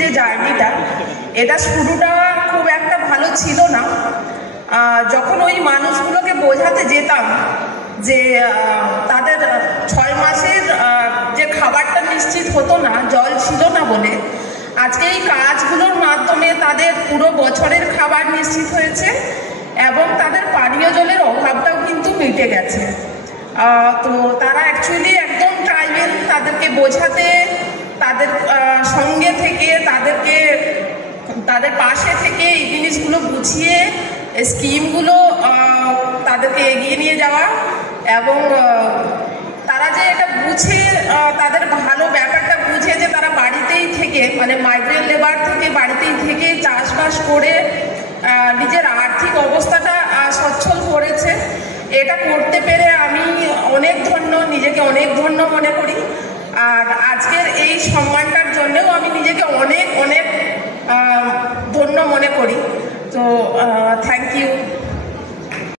যে জার্নিটা, এটা শুরুটা খুব একটা ভালো ছিল না। যখন ওই মানুষগুলোকে বোঝাতে যেতাম যে তাদের 6 মাসের যে খাবারটা নিশ্চিত হতো না, জল ছিল না বলে, আজকে এই কাজগুলোর মাধ্যমে তাদের পুরো বছরের খাবার নিশ্চিত হয়েছে এবং তাদের পানীয় জলের অভাবটাও কিন্তু মিটে গেছে। তো তারা অ্যাকচুয়ালি একদম ট্রাইবেল, তাদেরকে বোঝাতে, তাদের সঙ্গে থেকে, তাদের পাশে থেকে এই জিনিসগুলো বুঝিয়ে স্কিমগুলো তাদেরকে এগিয়ে নিয়ে যাওয়া এবং তারা যে এটা বুঝে, তাদের ভালো ব্যাপারটা বুঝে যে তারা বাড়িতেই থেকে, মানে মাইগ্রেন্ট লেবার থেকে বাড়িতেই থেকে চাষবাস করে নিজের আর্থিক অবস্থাটা সচ্ছল করেছে, এটা করতে পেরে আমি অনেক ধন্য, নিজেকে অনেক ধন্য মনে করি। আর আজকের এই সম্মানটার জন্যেও আমি নিজেকে অনেক অনেক ধন্য মনে করি। তো থ্যাংক ইউ।